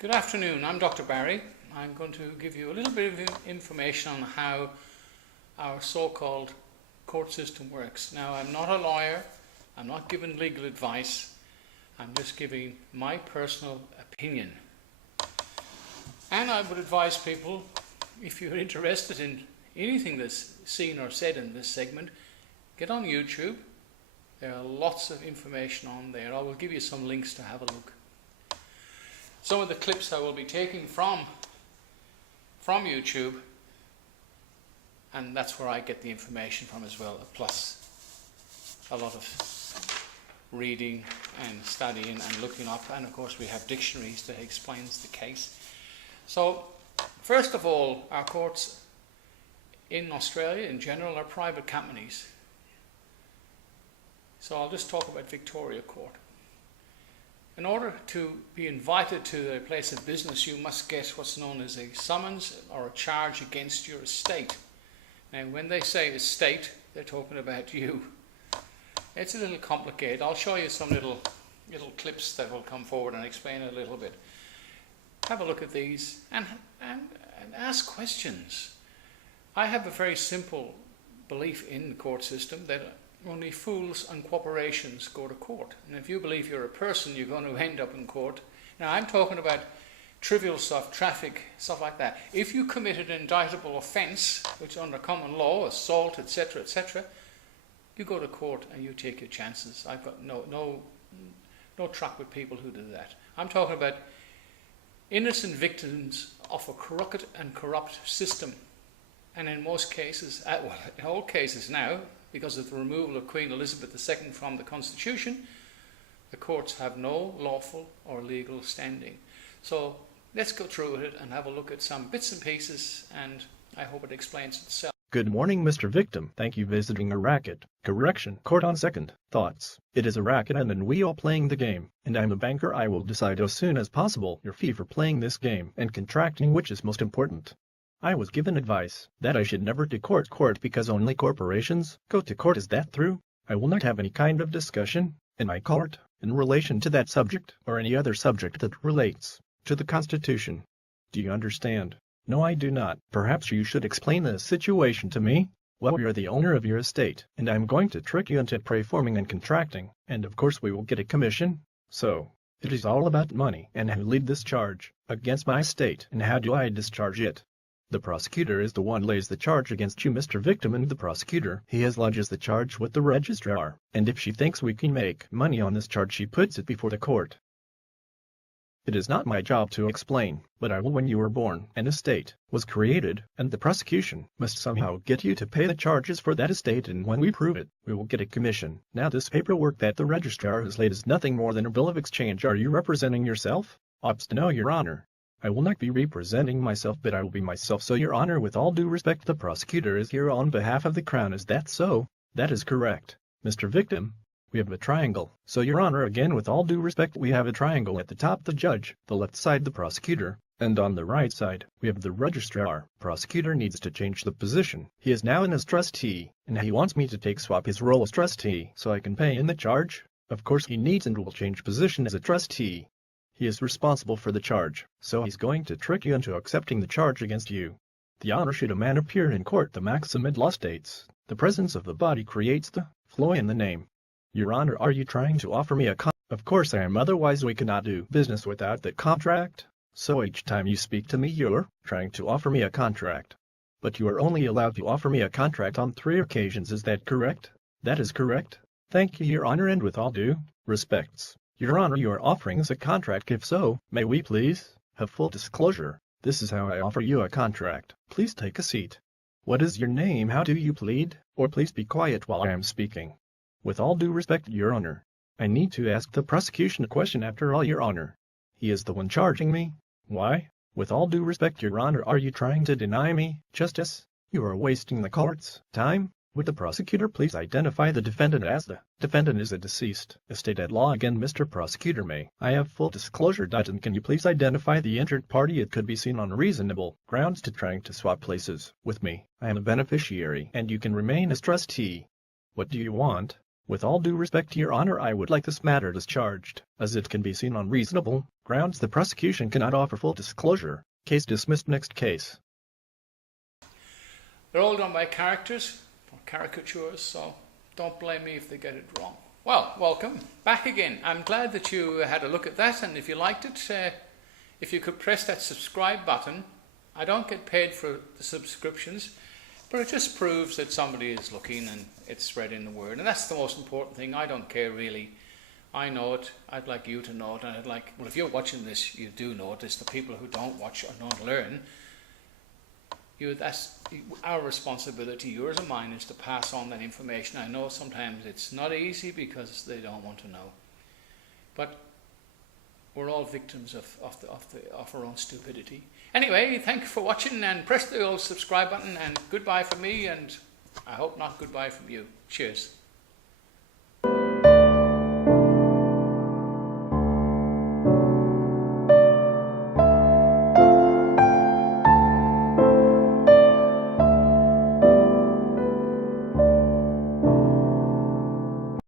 Good afternoon, I'm Dr. Barry. I'm going to give you a little bit of information on how our so-called court system works. Now, I'm not a lawyer, I'm not giving legal advice, I'm just giving my personal opinion. And I would advise people, if you're interested in anything that's seen or said in this segment, get on YouTube. There are lots of information on there. I will give you some links to have a look. Some of the clips I will be taking from YouTube, and that's where I get the information from as well, plus a lot of reading and studying and looking up, and of course we have dictionaries that explains the case. So first of all, our courts in Australia in general are private companies. So I'll just talk about Victoria Court. In order to be invited to a place of business, you must get what's known as a summons or a charge against your estate. Now, when they say estate, they're talking about you. It's a little complicated. I'll show you some little clips that will come forward and explain it a little bit. Have a look at these and ask questions. I have a very simple belief in the court system that only fools and corporations go to court. And if you believe you're a person, you're going to end up in court. Now, I'm talking about trivial stuff, traffic, stuff like that. If you committed an indictable offence, which under common law, assault, etc., etc., you go to court and you take your chances. I've got no truck with people who do that. I'm talking about innocent victims of a crooked and corrupt system. And in most cases, well, in all cases now, because of the removal of Queen Elizabeth II from the Constitution, the courts have no lawful or legal standing. So let's go through it and have a look at some bits and pieces, and I hope it explains itself. Good morning, Mr. Victim. Thank you visiting a racket. Correction. Court on second thoughts. It is a racket and we all playing the game. And I'm a banker. I will decide as soon as possible your fee for playing this game and contracting which is most important. I was given advice that I should never do court because only corporations go to court. Is that true? I will not have any kind of discussion in my court in relation to that subject or any other subject that relates to the Constitution. Do you understand? No, I do not. Perhaps you should explain the situation to me. Well, you're the owner of your estate, and I'm going to trick you into preforming and contracting, and of course we will get a commission. So, it is all about money and who lead this charge against my estate, and how do I discharge it? The prosecutor is the one lays the charge against you, Mr. Victim, and the prosecutor, he has lodges the charge with the registrar, and if she thinks we can make money on this charge, she puts it before the court. It is not my job to explain, but I will. When you were born, an estate was created, and the prosecution must somehow get you to pay the charges for that estate, and when we prove it, we will get a commission. Now, this paperwork that the registrar has laid is nothing more than a bill of exchange. Are you representing yourself? No, Your Honor. I will not be representing myself, but I will be myself. So, Your Honor, with all due respect, the prosecutor is here on behalf of the Crown. Is that so? That is correct. Mr. Victim, we have a triangle. So, Your Honor, again, with all due respect, we have a triangle. At the top, the judge, the left side, the prosecutor, and on the right side, we have the registrar. Prosecutor needs to change the position. He is now in as trustee, and he wants me to swap his role as trustee so I can pay in the charge. Of course, he needs and will change position as a trustee. He is responsible for the charge, so he's going to trick you into accepting the charge against you. The honor should a man appear in court, the maxim in law states, the presence of the body creates the flow in the name. Your Honor, are you trying to offer me a Of course I am, otherwise we cannot do business without that contract. So each time you speak to me, you're trying to offer me a contract. But you are only allowed to offer me a contract on 3 occasions, is that correct? That is correct. Thank you, Your Honor, and with all due respects, Your Honor, you are offering us a contract. If so, may we please have full disclosure? This is how I offer you a contract. Please take a seat. What is your name? How do you plead? Or please be quiet while I am speaking. With all due respect, Your Honor, I need to ask the prosecution a question after all, Your Honor. He is the one charging me. Why? With all due respect, Your Honor, are you trying to deny me justice? You are wasting the court's time. Would the prosecutor please identify the defendant? As the defendant is a deceased estate at law. Again, Mr. Prosecutor, may I have full disclosure? And can you please identify the injured party? It could be seen on reasonable grounds to trying to swap places with me. I am a beneficiary, and you can remain as trustee. What do you want? With all due respect, Your Honor, I would like this matter discharged, as it can be seen on reasonable Grounds the prosecution cannot offer full disclosure. Case dismissed. Next case. They're all done by characters, or caricatures, so don't blame me if they get it wrong. Well, welcome back again. I'm glad that you had a look at that, and if you liked it, if you could press that subscribe button. I don't get paid for the subscriptions, but it just proves that somebody is looking and it's spreading the word, and that's the most important thing. I don't care really. I know it. I'd like you to know it, and I'd like, well, if you're watching this, you do know it. It's the people who don't watch or don't learn. That's our responsibility, yours and mine, is to pass on that information. I know sometimes it's not easy because they don't want to know, but we're all victims of our own stupidity. Anyway, thank you for watching, and press the old subscribe button, and goodbye from me, and I hope not goodbye from you. Cheers.